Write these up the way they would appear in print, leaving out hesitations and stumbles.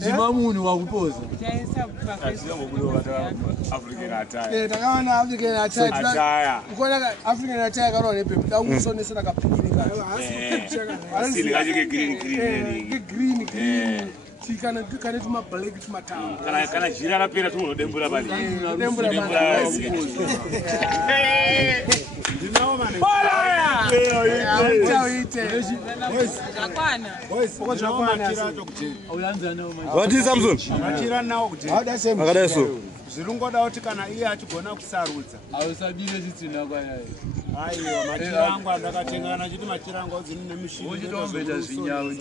Jimamuni wakupoza. African attire. Takaona African attire. Ukona African attire karone pepe. Dausonesa nakapikirika. Asili kaje green. Chikana kana tuma black tuma town. Kana jira rapera tumo dembura bali. Dembura bali. Ndinawo mane. What is Samson? Achira nawo kuti. Akadaso. Zvirungoda kuti kana iye achigona kusarudza. Ausabile zitsina kwaya. Aiwa machira angu andakatengana chiti machira angu dzini nemishini. Uchitombeta zvinyawo.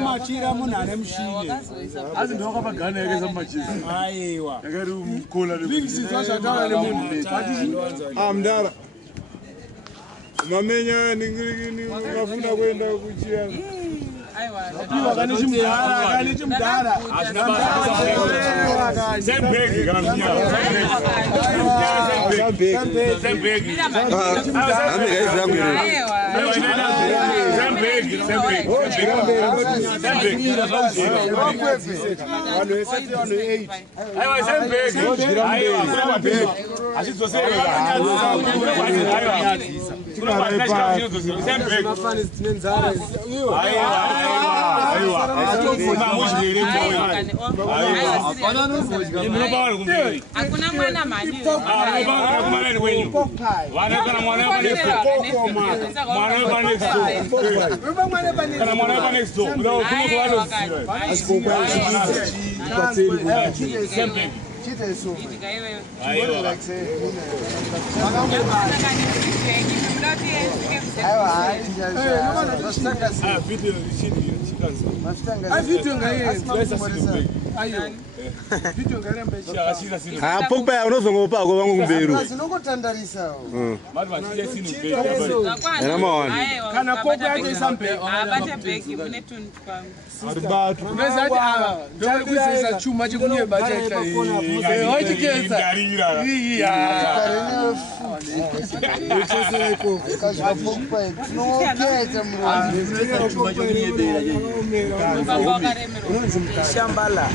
Machira munhu ane mushini. Asi ndo wakapagana yake samachira. Aiwa. Yakari umkola Zvinhu zvataura nemunhu. Mdara. Mamenya ningirigini unafuna kwenda kuchia. Aiwa kana chimudara. Sembeki kana mnyao. Sembeki. Hakuna mwana mali. Pogba unozongopa kwa wangu kumberu. Kana Pogba yachisambe. Abate beki mune 20 pounds. Ndori kuisisa chuma chikunyeba chaita. Hoitikeza. Shambala.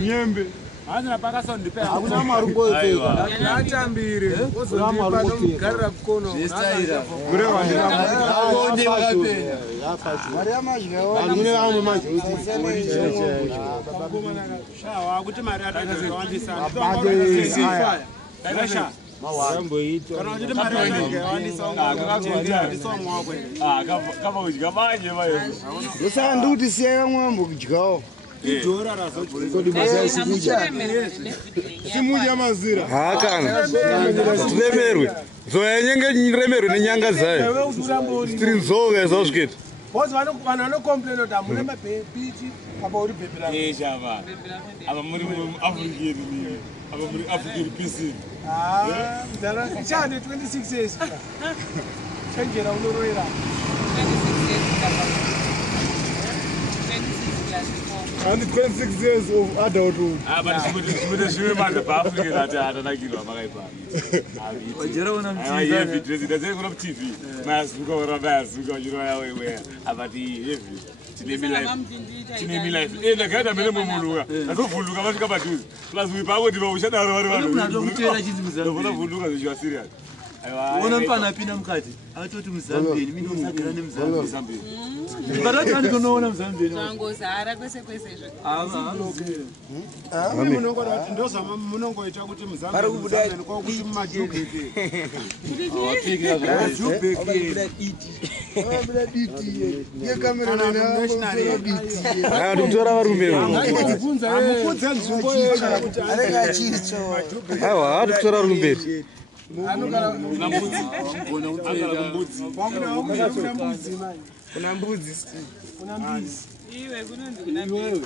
Nyembe. Hazina pakaso ndipe. Hakuna marungo yote. Atambire. Ozondipa nomugarira kukono. Zestaira. Gure wandira. Aonde wakapenda. Maria majgawo. Mune wangu maji. Shawa kuti mari atazowandisa. Taisha. Mambo ito. Kana kuti mari atazowandisa. Kama kudya manje bayo. Ndosa nduti siya mwambo kujgawo. Idora razochiri. Kodi mazasi kuja. Simuja mazira. Hakana. Remerwe. Zoyanyenge remerwe nenyanga zayo. Strinzoga zosket. Boss vano complain kuti amune mabhichi apa uri bhepi rako. Shava. Aba muri African ni. Aba muri African PC. Mdara chane 26 years. Chenjera unoroera. 26 years. And 26 years of adulthood. But simude shiwe manje pa African atanakirwa makaipa. Wajera una TV. Yeah, video that's on TV. Mas go rabas, go you know where abati heavy. Tinemi life. Nakada mele mumuluka. Akuvuluka abantu kabatuzi. Plus we bawo diba ushada vari. Unato kutela chizimuzambi. Ndobona vuluka zvichwa serious. Ona mfana pina mkati. Atoti muzambeni, mimi ndosabira nemuzambi. Barati andikonoona muzambeni. Twangozara kwese izvo. Mimi munongora kuti ndozama munongoita kuti muzambeni kwakuti mumajubeki. Wapika Jubeki. Ye kamera national biti. Ndotora varume. Amukudza nzvimbo yega kuti Areka chicho. Aiwa, atotora varume. anogara Mbudzi. Bona utega. Mbudzi. Kuna mbudzi. Iwe kunonzi kuna mbudzi.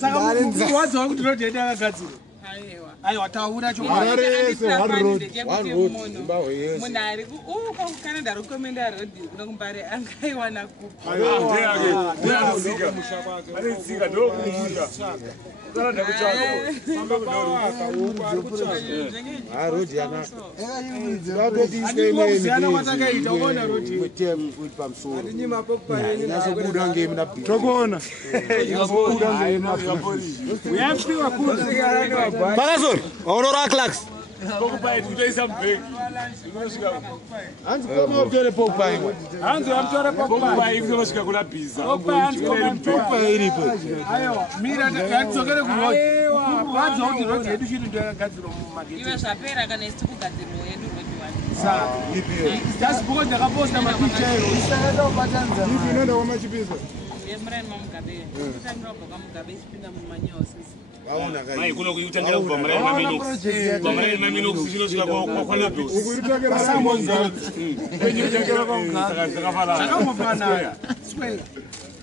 Saka mubvudzi wadzo kuti ndodenda akagadzira. Aiwa. aiwa taura cho Harare yese one road. munhu ari kucanada rokomenda rodhi unokumbare angaiwana kupi anetsika ndokumuda ukanada kutsvaka siyana matakaita uona roti Tokuona. Pakazor, aurora Clarks. pokupai kutoisa mubhegi Hanzi koma utore Pogba imwe. pokupai kunosvika kuna bhiza Pogba iripo. aiwa mira yadzokere kuroti vadza kuti roti yedu chiri ndo yakagadzirwa mumageti iwe zvapera kana isi kugadzirwa yedu rodi just because ndakaposta mapicha ero Ipi inoenda kwamachipisa. yemurani mamugabe kutangira kubva kamugabe ichipinda mumanyosisi mai kuno kuitangira kubva muraini maminox chinosvika kwakwanabhos Ukuritakera samongazi. zvakamofanaya swela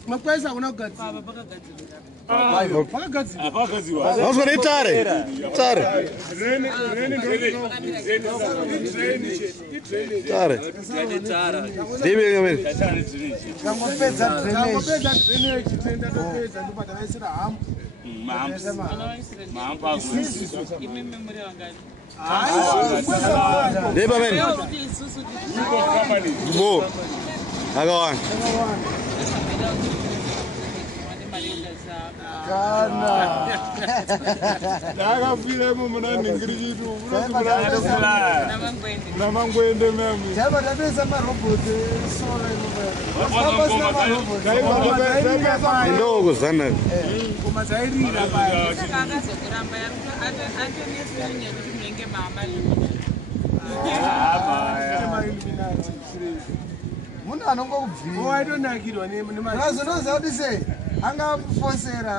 makwesa kuna kugadzira pava pakagadzirwa vakagadzira pakagadzirwa Vauswa itare. Tare. Tare. Ndibe ngameni. kangopedza drainage tenda topedza ndopatavaisira hamu imi memuri vangani Ndibe men. kuti isusu Bo. Akawanda. Ndakafiremo muna ningiri chitu. namangwende Namangwende memi. Tabatoisa maroboti sora Ndogo sana. ngoma dzairira paya saka akazokuramba atonesunya kuti munenge mama mailluminati munhu anongokubvira waitonakirwa azonoziva kuti sei angafosera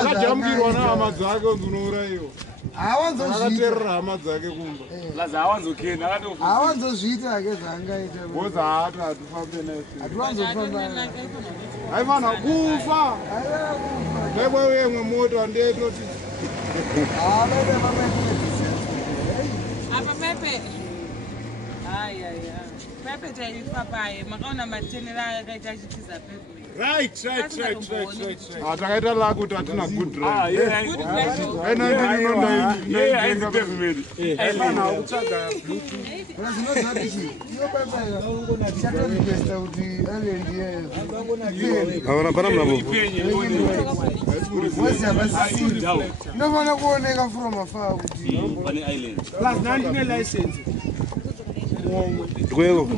Akajambirwa nehama dzake unouraiwa. hawanzozviita Akaterera hama dzake kumba. laza awanzokenda akatofa hawanzozviita ke zvaangaita Boza hati hatufambe nesu. hatiwanzofamba Haifana kufa. Ndaikwauye imwe mota ndetoti. apa pepe ayaya pepe taifa paye makaona matenera akaita achitiza pepe Right. Takaita lako kuti hatina good drive. Aina ndiri nonda ainzi pavement aifana kutsvaga zvinoziva kuti iyo baba chatoripesta kuti avendiyeyo Avana pana mnamo. vozi havasisii inofanira kuoneka from afar kuti plus nandine license Kwego.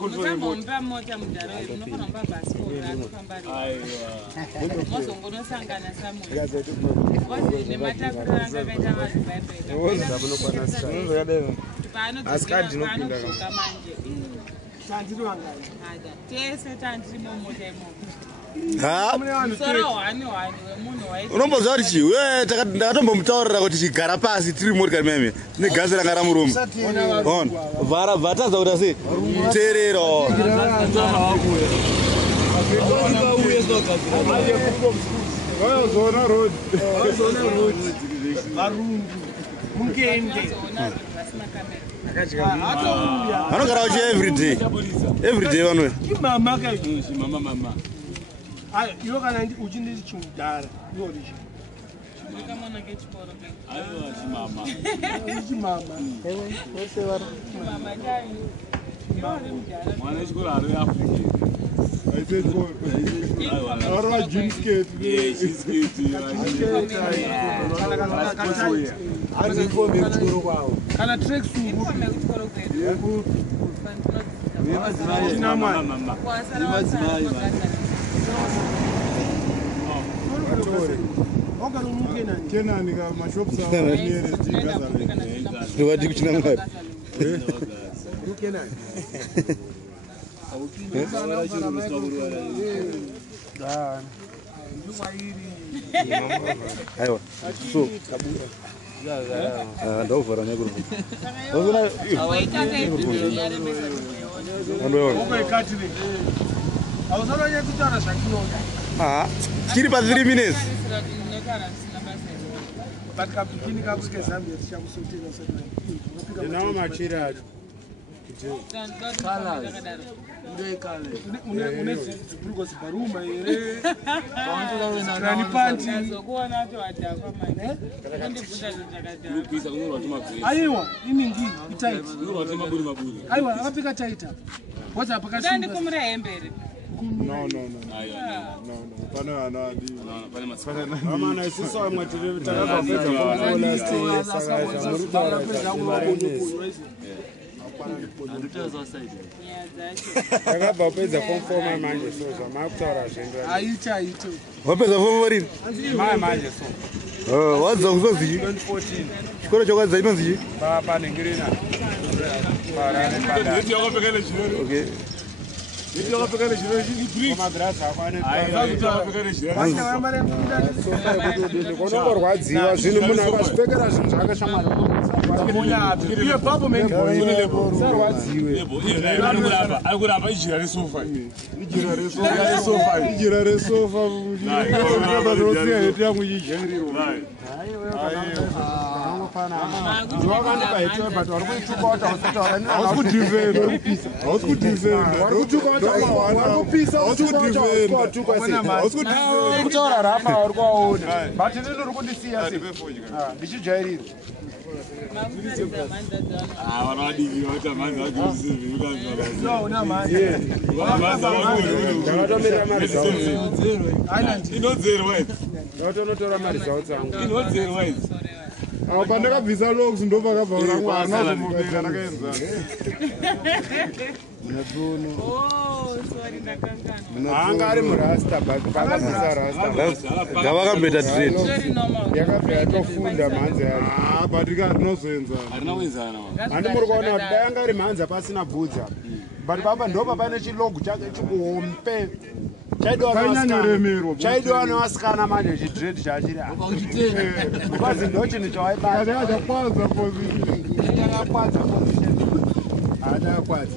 musambomupa mota mudhara wedu munofanira kumupa bhasikoro anofamba mozongonosangana samwe ozi nematakuro anga akaita mazibaibaipaanozoka manje tandiri vangani tese tandiri momota imomo Ha? soro hwani wemunhu Unomboziva kuti chiwe ndakatombomuteurira kuti chigara pasi tiri motikari meme negasi ranga ramuruma. On. Vara vataza kuti asi teerera. Vayazoona road. varungu mungende vasina kamera atouya Vanogara vachi everyday vanwe. imama kai iwe kana uchindiri chimudhara iworichi ndikamona ngechikoro ke chimama mama chai iwori mudhara mwana wechikoro ari weafrica Vari vajim skate. kana trek sugu ipome kuchikoro kwedu chinamwana ogara umukenani Kenani ka mashops are nearest Gaza. Ndovati kuchina mwari. umukenani Aiwa. So. Ndovhara nyakuru. Andoona. okwekatire hauzanonyekutaura zvatinonga Ah, chiri pa 3 minutes. But kapikini kakusike Zambia tichakusotera usati. Nawo machira acho. Une zibruko zibaruma here. Nani panti. Aiwa, iningi tight. Aiwa, akapika tight. What's up pakati? Ndani kumre hembere. No. Pana anadi. Mama na sisi wa mwatire takapapedza kuona takapapedza konfoma manje so zvamakutaura zvendera Aita. Wapedza fomo warini? manje so. Wadza kuzozi 2014 chikoro chokwadza inonzi paningirina. okay. Konongorwadziwa zvinhu munhu akazvipfekera zvinhu zvakashamwari arikuramba ijira resofa ijira resofa osiya heti yangu ichijairiro kutaura rapa uri kwaona but inini uri kundisiya ndichijairira ndakatomerera mari ndakatonotora mari dzavo dzangu pandakabvisa logs ndopakabva uramwanazomubeera ndakaenzana anga ari murasta pakabvisa rasta ngavakambeta trade yakabva yatofunda mhanza yacho but rinozoenzana handi muri kuona kuti dai anga ari mhanza pasina bvudza but papa ndopa pane chilogu chake chikuhompe chaidiwa nevasikana manje chidred chachiri because ndo chinhu chawaibaaakwadza adakwadza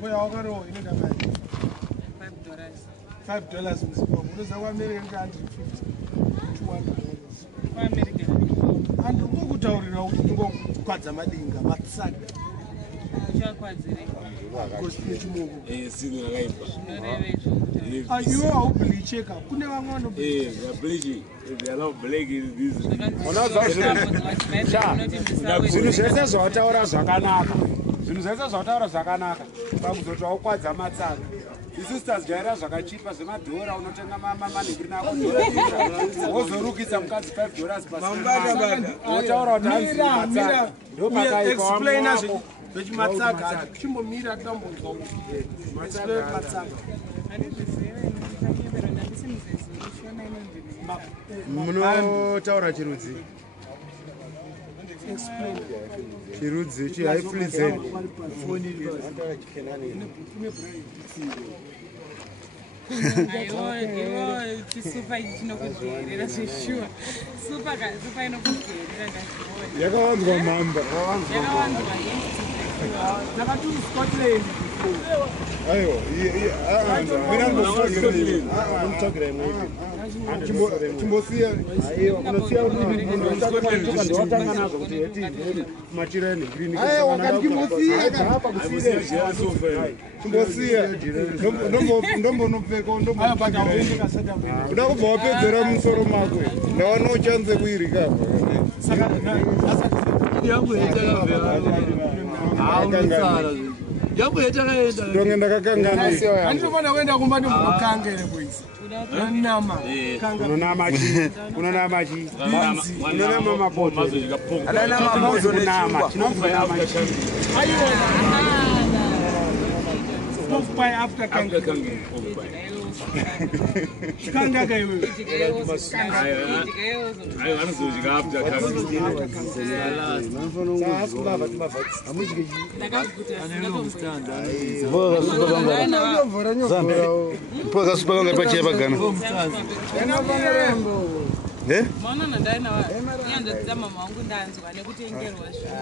Koya wakaro inoda mari. $5 mzimbabwe. Unoza kwaAmerica 150. $200. And ngokutaurira kuti ngokukwadza madinga matsaga. Kosti chimoko. Sino rakaipa. Iwo haublicheka. Kune vamwe vanobleach. Bleaching. They allow black in this. zvinhu zvese zvawataura zvakanaka pakuzoti waukwadza matsaga isu sitazijaira zvakachipa zvemadhora unotenga manhingirina ako wozorukisa mukadzi $5 paswotaura kuti hanzi matsaga ndopakaikawamuwako vechimatsaga chimbomira tambonzwa matsaga munotaura chirudzi chirudzi chihaiflidzeni Iwo chisupa ichi chinokugerera zveshuwa. Supa inokugerera ndazviona. yakawanzwa mhamba Yakawanzwa takati Scotland aiwa mina ndinotsvagirei chimbosiya unosiya ndowatanga nazvo kuti heti machira enhingrini chimbosiya ndombonopfeka kuda kubva wapedzera musoro makwe ndawana uchanze kuirikabva ndonge ndakakangana handinofana kuenda kumba ndimbokange boys unonama mapoto after kange kanga kaiwe Pô, kasupa kanga pachia pagana. Eh? Maona nandaina wa. Nyanza mama wangu ndanzwa nekutengerwa zvinhu.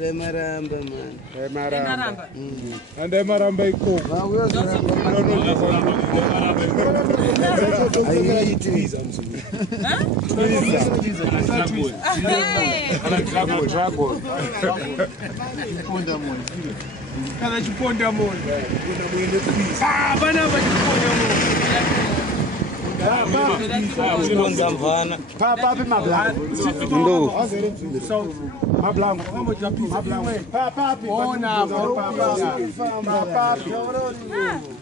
Remaramba man. Remaramba. And Maramba iko. Kana chiponda moyo. Ah, bana chiponda moyo. Papa mablanco. Ndo. Mablanco. Ona papa.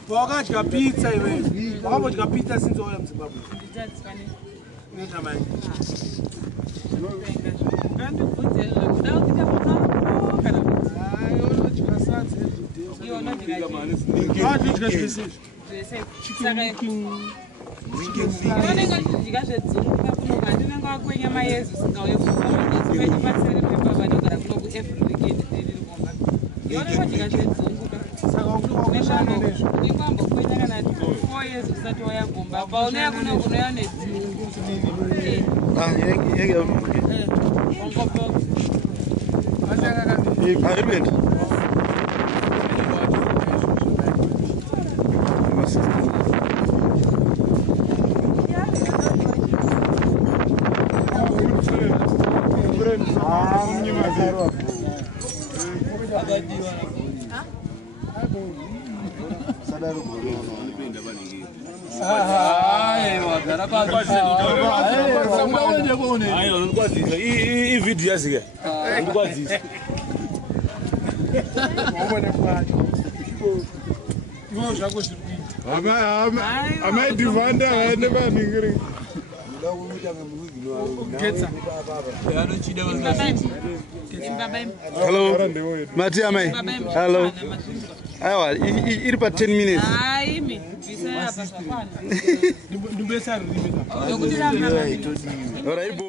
Wakadya pizza iwe. Wakambodya pizza since wauya muZimbabwe. Nenda manje. Video yazike. Ndikwazisa. Iwo zvako zviri kuita. Amai divanda vaende vaningiri. Hello. Mati amai. Hello. Aiwa, iri pa 10 minutes. Ai mi, bisa apa kafana. Ndimbesa riri. Yokuti ramna. Ora ibo.